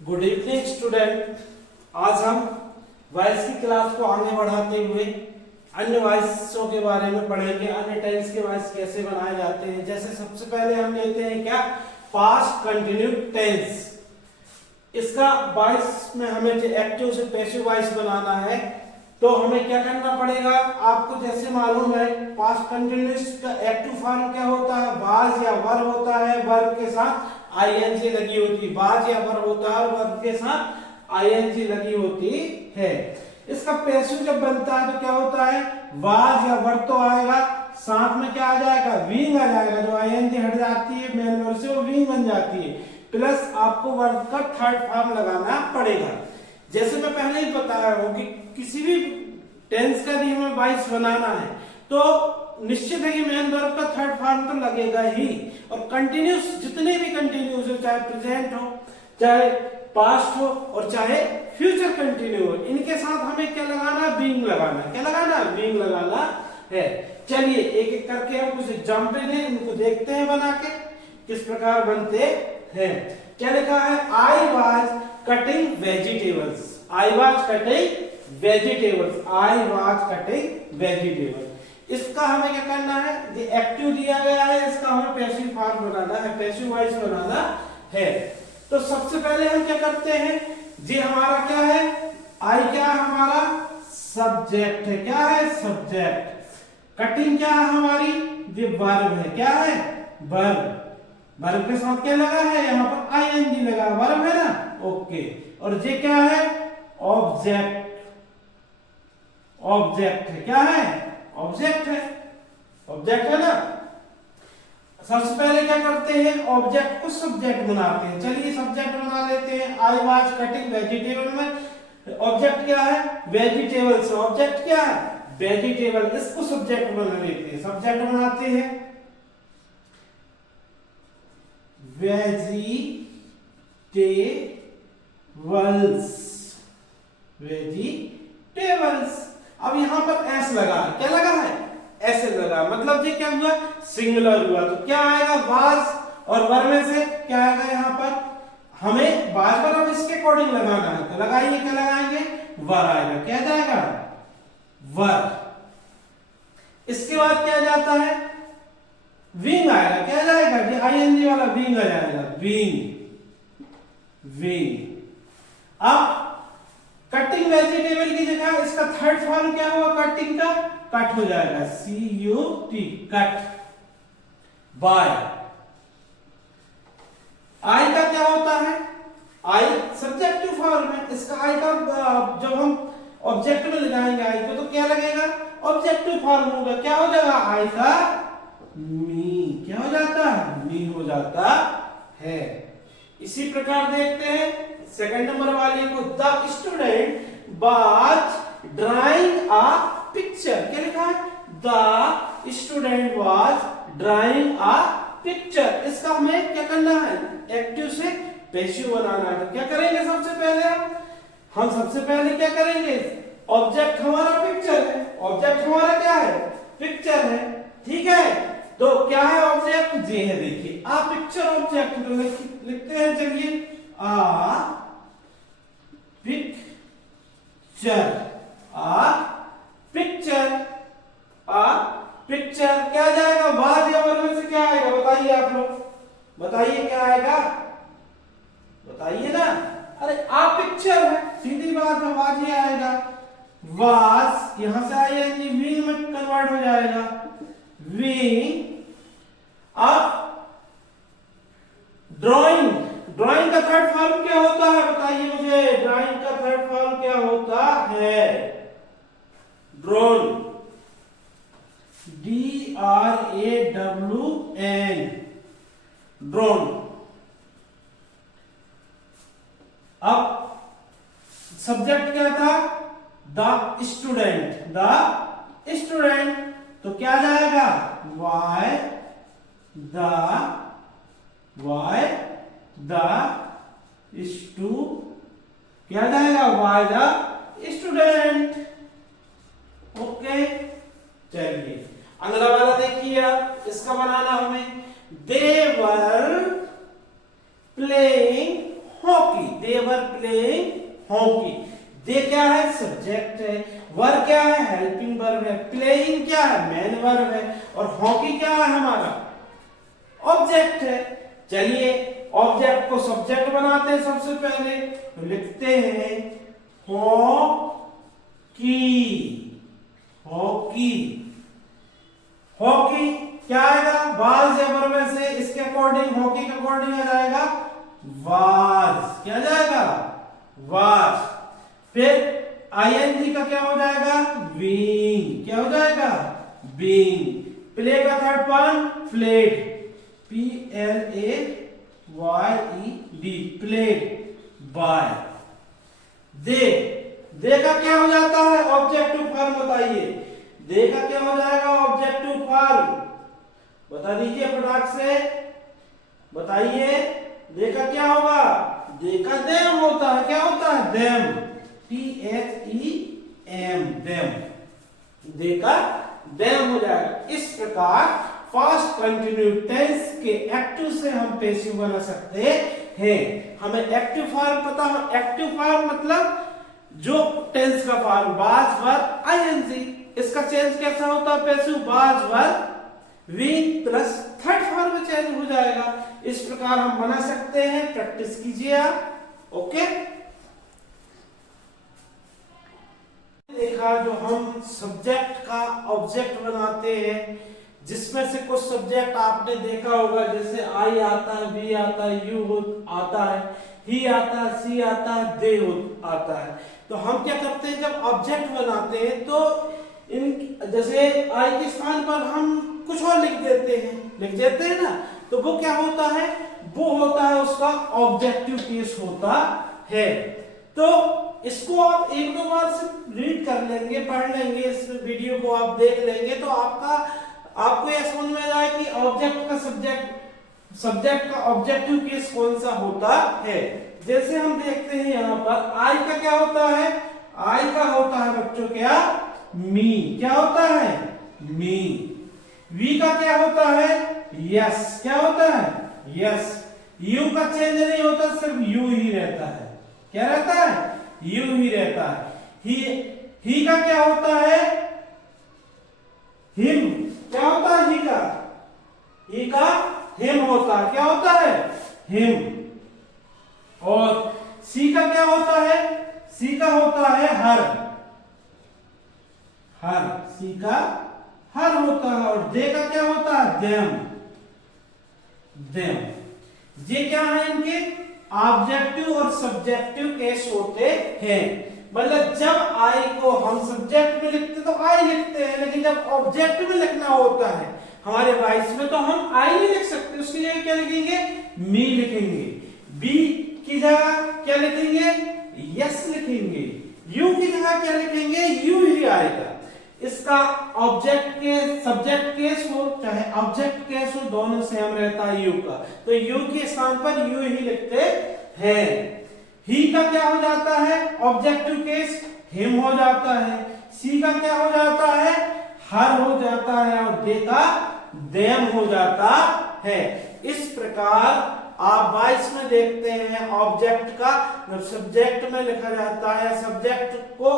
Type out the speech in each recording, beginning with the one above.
Good evening student. आज हम voice की क्लास को आगे बढ़ाते हुए अन्य वॉइसों के बारे में पढ़ेंगे। अन्य टेंस के वॉइस कैसे बनाए जाते हैं। जैसे सबसे पहले हम लेते हैं क्या, पास्ट कंटिन्यूड टेंस। इसका वॉइस में हमें जो एक्टिव से पैसिव वॉइस बनाना है तो हमें क्या करना पड़ेगा। आपको जैसे मालूम है पास्ट कंटिन्यूस का एक्टिव फॉर्म क्या होता है, वाज या वर होता है, वर्ब के साथ आईएनजी लगी होती है। वाज या वर होता है और वर्ब के साथ आईएनजी लगी होती है। इसका पैसिव जब बनता है तो क्या होता है, वाज या वर तो आएगा, साथ में क्या आ जाएगा, बीइंग आ जाएगा। जो आईएनजी हट जाती है मेन वर्ब से वो बीइंग बन जाती है, प्लस आपको वर्ब का थर्ड फॉर्म लगाना पड़ेगा। जैसे मैं पहले ही बताया हूं कि किसी भी टेंस का भी हमें वॉइस बनाना है तो निश्चित है कि मेन वर्ब का थर्ड फॉर्म तो लगेगा ही। और कंटिन्यूस, जितने भी कंटिन्यूस हो, चाहे प्रेजेंट हो, चाहे पास्ट हो और चाहे फ्यूचर कंटिन्यू हो, इनके साथ हमें क्या लगाना, बीइंग लगाना। क्या लगाना, बीइंग लगाना है। चलिए एक एक करके हम कुछ एग्जाम्पल हैं, उनको देखते हैं बना के किस प्रकार बनते हैं। क्या लिखा है, I was cutting vegetables. I was cutting vegetables. I was cutting vegetables. इसका हमें क्या करना है, ये एक्टिव दिया गया है, इसका हमें पैसिव फॉर्म बनाना है, पैसिव वॉइस बनाना है। तो सबसे पहले हम क्या करते हैं, ये हमारा क्या है, आई क्या है, हमारा सब्जेक्ट है। क्या है, सब्जेक्ट। कटिंग क्या है हमारी, ये वर्ब है। क्या है, वर्ब। वर्ब के साथ क्या लगा है, यहाँ पर आईएनजी लगा, वर्ब है ना, ओके। और ये क्या है, ऑब्जेक्ट। ऑब्जेक्ट है। क्या है, ऑब्जेक्ट है। ऑब्जेक्ट है ना। सबसे पहले क्या करते हैं, ऑब्जेक्ट को सब्जेक्ट बनाते हैं। चलिए सब्जेक्ट बना लेते हैं। आई वाज कटिंग वेजिटेबल में ऑब्जेक्ट क्या है, वेजिटेबल से ऑब्जेक्ट क्या है, वेजिटेबल। इसको सब्जेक्ट बना लेते हैं। सब्जेक्ट बनाते हैं वेजिटेबल्स। वेजिटेबल्स। अब यहां पर एस लगा है। क्या लगा है, ऐसे लगा, मतलब ये क्या हुआ, सिंगुलर हुआ। तो क्या आएगा, वाज और वर में से क्या आएगा, यहां पर हमें वाज पर अब इसके अकॉर्डिंग लगाना है तो लगाइए। क्या लगाएंगे, वर आएगा। क्या जाएगा, वर। इसके बाद क्या जाता है, विंग आएगा। क्या जाएगा, ये आईएनजी वाला विंग आ जाएगा, विंग। विंग। अब कटिंग वेजिटेबल की जगह इसका थर्ड फॉर्म क्या हुआ, कटिंग का, कट हो जाएगा, CUT, कट। बाय। आई का क्या होता है, आई सब्जेक्टिव फॉर्म है। इसका आई का जब हम ऑब्जेक्ट में लगाएंगे आई को तो क्या लगेगा, ऑब्जेक्टिव फॉर्म होगा। क्या हो जाएगा, आई का मी। क्या हो जाता है, मी हो जाता है। इसी प्रकार देखते हैं सेकंड नंबर वाले को, the student was drawing a picture. क्या लिखा है, the student was drawing a picture. इसका हमें क्या करना है, एक्टिव से पैसिव बनाना है। तो क्या करेंगे, सबसे पहले हम सबसे पहले क्या करेंगे, ऑब्जेक्ट हमारा पिक्चर है। ऑब्जेक्ट हमारा क्या है, पिक्चर है, ठीक है। तो क्या है ऑब्जेक्ट, ये है, देखिए आ पिक्चर ऑब्जेक्ट। तो लिखते हैं, चलिए आ पिक्चर। आ पिक्चर। आ पिक्चर। क्या जाएगा, वाज या वर में से क्या आएगा, बताइए आप लोग, बताइए क्या आएगा, बताइए ना। अरे आ पिक्चर है, सीधी बात है, वाज ही आएगा। वाज यहां से आएगा, विंग में कन्वर्ट हो जाएगा, विंग। अब ड्राइंग। ड्राइंग का थर्ड फॉर्म क्या होता है, बताइए मुझे, ड्राइंग का थर्ड फॉर्म क्या होता है, ड्रोन। DRAWN, drone. अब सब्जेक्ट क्या था, द स्टूडेंट। The student. तो क्या जाएगा, वाई द स्टू। क्या जाएगा, वाई द स्टूडेंट। ओके। चलिए अगला वाला देखिए आप, इसका बनाना हमें, they were playing hockey, they were playing hockey. They क्या है, सब्जेक्ट है, वर क्या है, हेल्पिंग वर्ब है, प्लेइंग क्या है, मेन वर्ब है, और हॉकी क्या है हमारा ऑब्जेक्ट है। चलिए ऑब्जेक्ट को सब्जेक्ट बनाते हैं सबसे पहले, तो लिखते हैं हॉकी। हॉकी, हॉकी क्या आएगा, वाज या वर्ब में से, इसके अकॉर्डिंग हॉकी के अकॉर्डिंग आ जाएगा वाज। क्या जाएगा, वाज। फिर आईएनजी का क्या हो जाएगा, बीइंग। क्या हो जाएगा, बीइंग। प्ले का third part played, PLAYED, played by. They का क्या हो जाता है, ऑब्जेक्टिव फॉर्म बताइए। दे का क्या हो जाएगा, ऑब्जेक्टिव फॉर्म, बता दीजिए फटाक से बताइए। दे का क्या होगा, दे का देम होता है। क्या होता है, देम, THEM, देम। दे का देम हो जाएगा। इस प्रकार पास्ट कंटिन्यूस टेंस के एक्टिव से हम पैसिव बना सकते हैं। हमें एक्टिव फॉर्म पता है, एक्टिव फॉर्म मतलब जो टेंस का फॉर्म, वाज वर आईएनजी। इसका चेंज कैसा होता है, passive, was were V plus third form change हो जाएगा। इस प्रकार हम बना सकते हैं, प्रैक्टिस कीजिए आप। ओके, देखा जो हम सब्जेक्ट का ऑब्जेक्ट बनाते हैं, जिसमें से कुछ सब्जेक्ट आपने देखा होगा, जैसे आई आता है, वी आता है, यू आता है, ही आता है, सी आता है, दे आता है। तो हम क्या करते हैं, जब ऑब्जेक्ट बनाते हैं तो इन जैसे आई के स्थान पर हम कुछ और लिख देते हैं ना, तो वो क्या होता है, वो होता है उसका ऑब्जेक्टिव केस होता है। तो इसको आप एक दो बार से रीड कर लेंगे, पढ़ लेंगे, इस वीडियो को आप देख लेंगे, तो आपको यह समझ में आए कि ऑब्जेक्ट का सब्जेक्ट का ऑब्जेक्टिव केस कौन सा होता है। जैसे हम देखते हैं यहाँ पर आई का क्या होता है, आई का होता है बच्चों क्या, मी। क्या होता है, मी। वी का क्या होता है, यस। क्या होता है, यस। यू का चेंज नहीं होता, सिर्फ यू ही रहता है। क्या रहता है, यू ही रहता है। ही का क्या होता है, हिम। क्या होता है, ही का हिम होता है। क्या होता है, हिम। और सी का क्या होता है, सी का होता है हर। सी का हर होता है। और दे का क्या होता है, देम। ये क्या है, इनके ऑब्जेक्टिव और सब्जेक्टिव केस होते हैं। मतलब जब आई को हम सब्जेक्ट में लिखते तो आई लिखते हैं, लेकिन जब ऑब्जेक्ट में लिखना होता है हमारे वॉइस में, तो हम आई नहीं लिख सकते, उसकी जगह क्या लिखेंगे, मी लिखेंगे। बी की जगह क्या लिखेंगे, यस लिखेंगे। यू की जगह क्या लिखेंगे, यू ही आएगा। इसका ऑब्जेक्ट के सब्जेक्ट केस हो चाहे ऑब्जेक्ट केस हो, दोनों सेम रहता है यू का, तो यू के स्थान पर यू ही लिखते हैं। ही का क्या हो जाता है, ऑब्जेक्टिव केस, हिम हो जाता है। सी का क्या हो जाता है, हर हो जाता है। और दे का देम हो जाता है। इस प्रकार आप वॉइस में देखते हैं ऑब्जेक्ट का जब सब्जेक्ट में लिखा जाता है, सब्जेक्ट को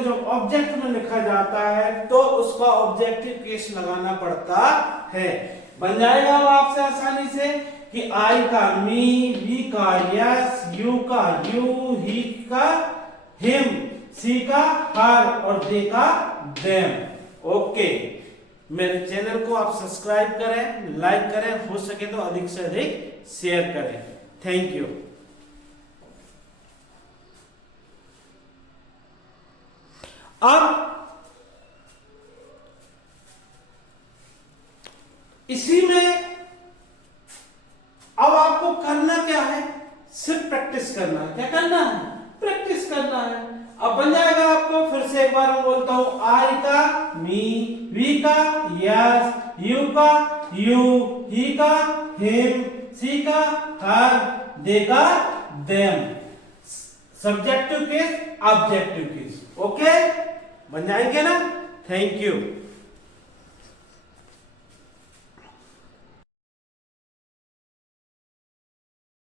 जब ऑब्जेक्ट में लिखा जाता है तो उसका ऑब्जेक्टिव केस लगाना पड़ता है। बन जाएगा अब आपसे आसानी से कि आई का मी, वी का यस, यू का यू, ही का हिम, सी का हर और दे का देम। ओके, मेरे चैनल को आप सब्सक्राइब करें, लाइक करें, हो सके तो अधिक से अधिक शेयर करें। Thank you. अब इसी में अब आपको करना क्या है, सिर्फ प्रैक्टिस करना है। क्या करना है, प्रैक्टिस करना है। अब बन जाएगा आपको, फिर से एक बार मैं बोलता हूं, आई का मी, वी का यस, यू का यू, ही का हिम, सी का हर, दे का them. Subjective case, objective case. Okay, बन जाएंगे ना। Thank you.